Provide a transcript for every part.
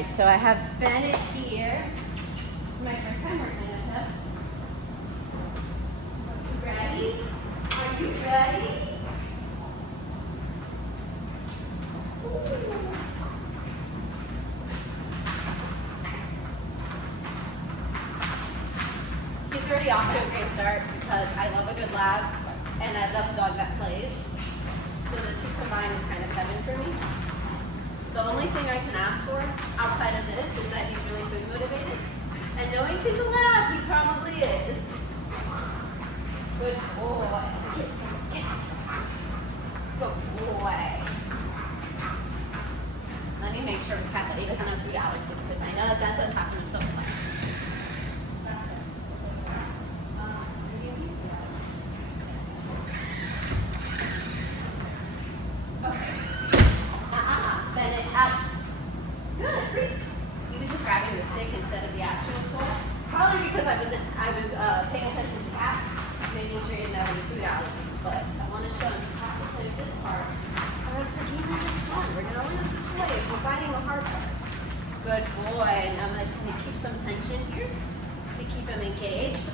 right, so I have Bennett here. It's my first time working with him. Ready? Are you ready? He's already off to a great start because I love a good lab and I love a dog that plays. So the two combined is kind of heaven for me. The only thing I can ask for outside of this is that he's really food motivated. And knowing he's a lab, he probably is. Good boy. Good boy. Let me make sure that he doesn't have food allergies because I know that does happen to some of us. Bennett, out. Good. He was just grabbing the stick instead of the actual toy. Probably because I was paying attention to that, making sure he didn't have any food allergies. But I want to show him he has to play this part. Or else the game isn't fun. We're going to only use the toy if we're finding the hard part. Good boy. Now I'm going to keep some tension here to keep him engaged.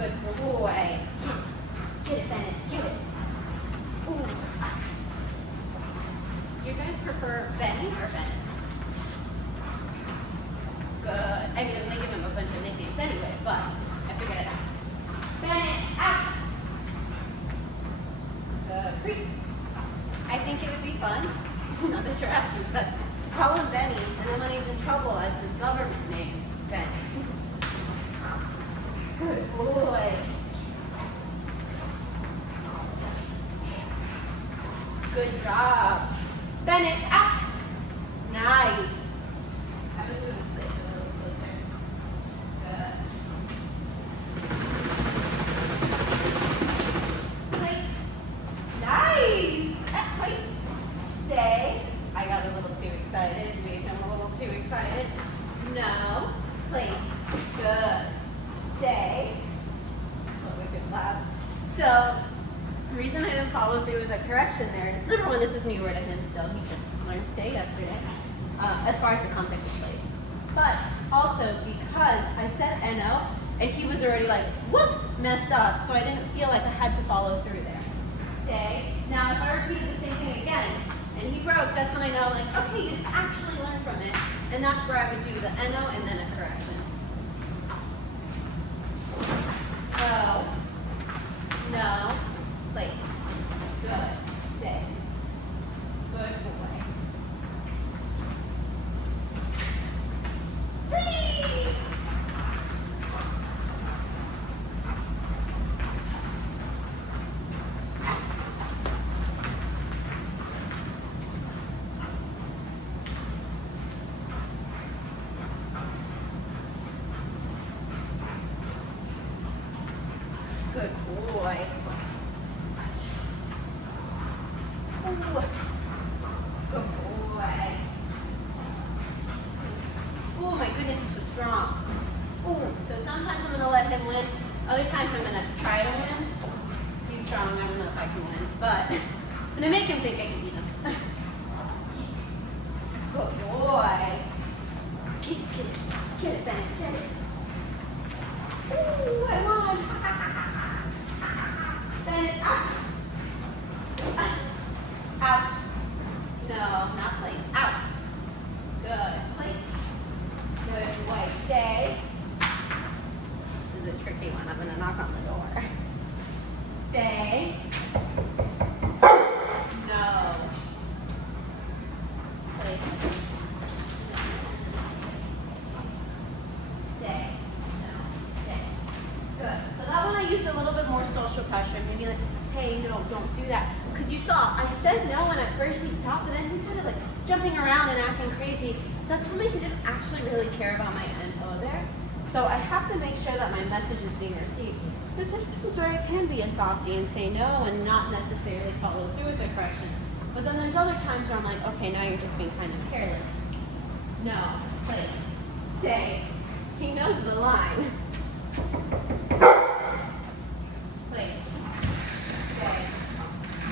Good boy. Get it, Bennett. Get it. Ooh. Do you guys prefer Benny or Bennett? Good. I mean, I'm going to give him a bunch of nicknames anyway, but I figured I'd ask. Bennett, out! Good. I think it would be fun, not that you're asking, but to call him Benny, and then when he's in trouble as his government name, Benny. Good boy. Good job. Bennett, out! Nice. How do we move this place a little closer? Good. Place. Nice! Place. Stay. I got a little too excited. Made him a little too excited. No. Place. Good. Stay. Oh, we could laugh. So, the reason I didn't follow through with a correction there is, number one, this is newer to him still. He just learned stay yesterday, as far as the context of place. But also because I said NO, and he was already like, whoops, messed up, so I didn't feel like I had to follow through there. Stay. Now, if I repeated the same thing again, and he broke, that's when I know, like, okay, you didn't actually learn from it, and that's where I would do the NO and then a correction. No. No. Place. Good. Stay. Good boy. Free! Good boy. Good boy. Oh my goodness, he's so strong. Oh, so sometimes I'm going to let him win. Other times I'm going to try to win. He's strong, I don't know if I can win. But I'm going to make him think I can beat him. Good boy. Get it, Bennett, get it. Ooh, I won. Bennett, out. Out. No, not place. Out. Good. Place. Good boy. Stay. This is a tricky one. I'm going to knock on the door. Stay. No. Place. Stay. No. Stay. Good. So that one I used a little bit more social pressure. Maybe like, hey, no, don't do that. Because you saw, I said no, and at first he stopped, but then he started like jumping around and acting crazy. So that told me he didn't actually really care about my NO there. So I have to make sure that my message is being received. Because there's times where I can be a softie and say no and not necessarily follow through with the correction. But then there's other times where I'm like, okay, now you're just being kind of careless. No, place, say. He knows the line. Place, say.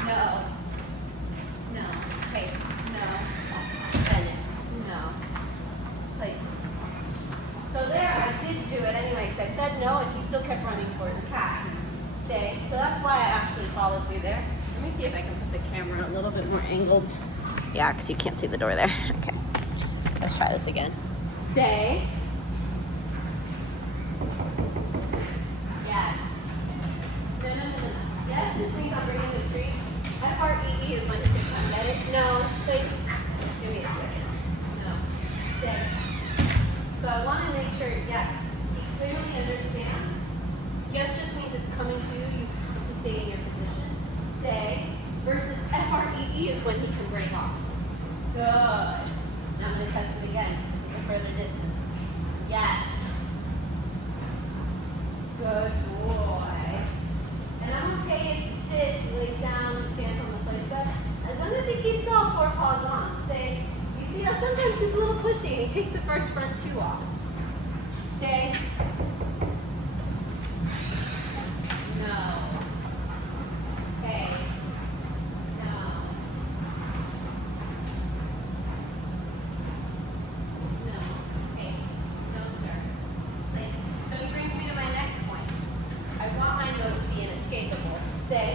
No. No. Hey. No. Bennett. No. said no, and he still kept running towards cat. Stay. So that's why I actually followed you there. Let me see if I can put the camera a little bit more angled. Yeah, because you can't see the door there. Okay. Let's try this again. Stay. Yes. No, no, no, no. Yes just means I'm bringing the treat. F-R-E-E is when you think I'm Bennett. No, please. Give me a second. No. Stay. So I want to make sure, yes, he clearly understands. Yes just means it's coming to you. You have to stay in your position. Stay. Versus F-R-E-E is when he can break off. Good. Now I'm going to test it again. This is a further distance. Yes. Good boy. And I'm okay if he sits, he lays down, he stands on the place bed. As long as he keeps all four paws on. Say, you see that sometimes he's a little pushy and he takes the first front two off. Stay. No. Okay. No. No. Okay. No, sir. Place. So he brings me to my next point. I want my no to be inescapable. Say,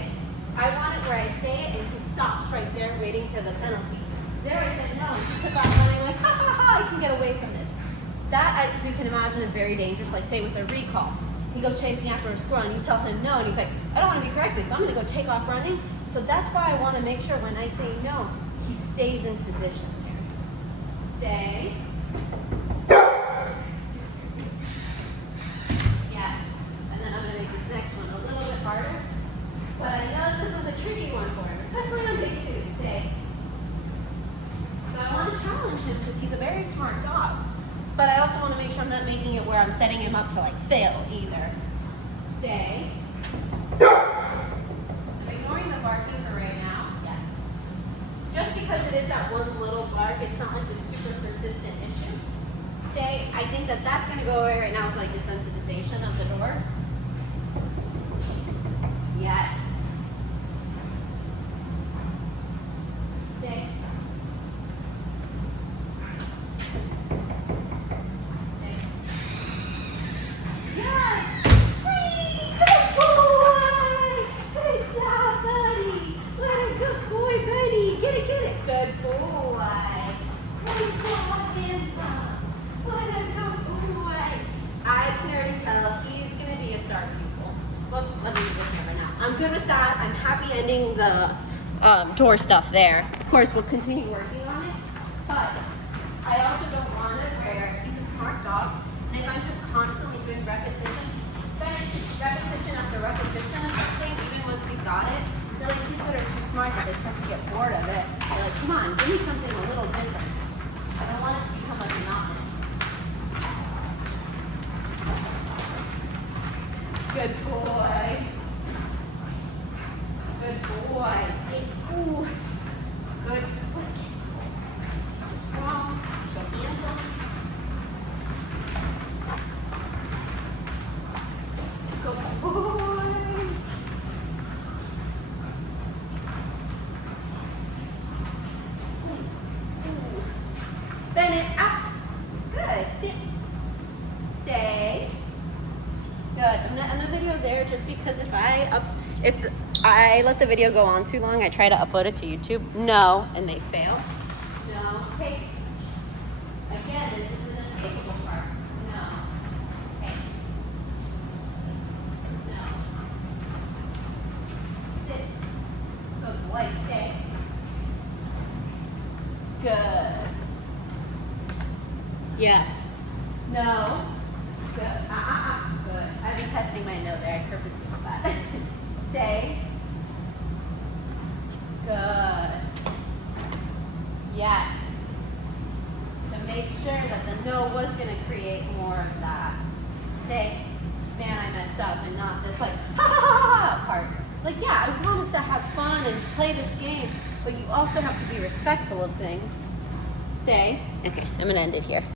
I want it where I say it and he stops right there waiting for the penalty. There I said no, and he took off running like, ha ha ha, I can get away from this. That, as you can imagine, is very dangerous, like say with a recall. He goes chasing after a squirrel and you tell him no, and he's like, I don't want to be corrected, so I'm going to go take off running. So that's why I want to make sure when I say no, he stays in position there. Stay. Yes. And then I'm going to make this next one a little bit harder. But I know that this was a tricky one for him, especially on day 2. Stay. So I want to challenge him because he's a very smart dog. But I also want to make sure I'm not making it where I'm setting him up to like fail either. Stay. I'm ignoring the barking for right now. Yes. Just because it is that one little bark, it's not like a super persistent issue. Stay. I think that that's going to go away right now with like desensitization of the door. Yes. Stay. I'm good with that. I'm happy ending the door stuff there. Of course, we'll continue working on it, but I also don't want it where he's a smart dog, and if I'm just constantly doing repetition after repetition of something, even once he's got it, they're like kids that are too smart that they start to get bored of it. They're like, come on, give me something a little different. I don't want it to become like monotonous. Good boy. Good boy. Ooh. Good. This is strong. Show hands up. Good boy. Ooh. Bennett, out. Good. Sit. Stay. Good. I'm gonna end the video there just because if I let the video go on too long, I try to upload it to YouTube. No, and they fail. No. Okay. Again, this is an escapable part. No. Okay. No. Sit. Good boy. Stay. Good. Yes. No. Good. Good. I was testing my no there. I purposely did that. Stay. Good. Yes. So make sure that the no was going to create more of that. Stay. Man, I messed up and not this like ha ha ha ha part. Like, yeah, I want us to have fun and play this game, but you also have to be respectful of things. Stay. Okay, I'm going to end it here.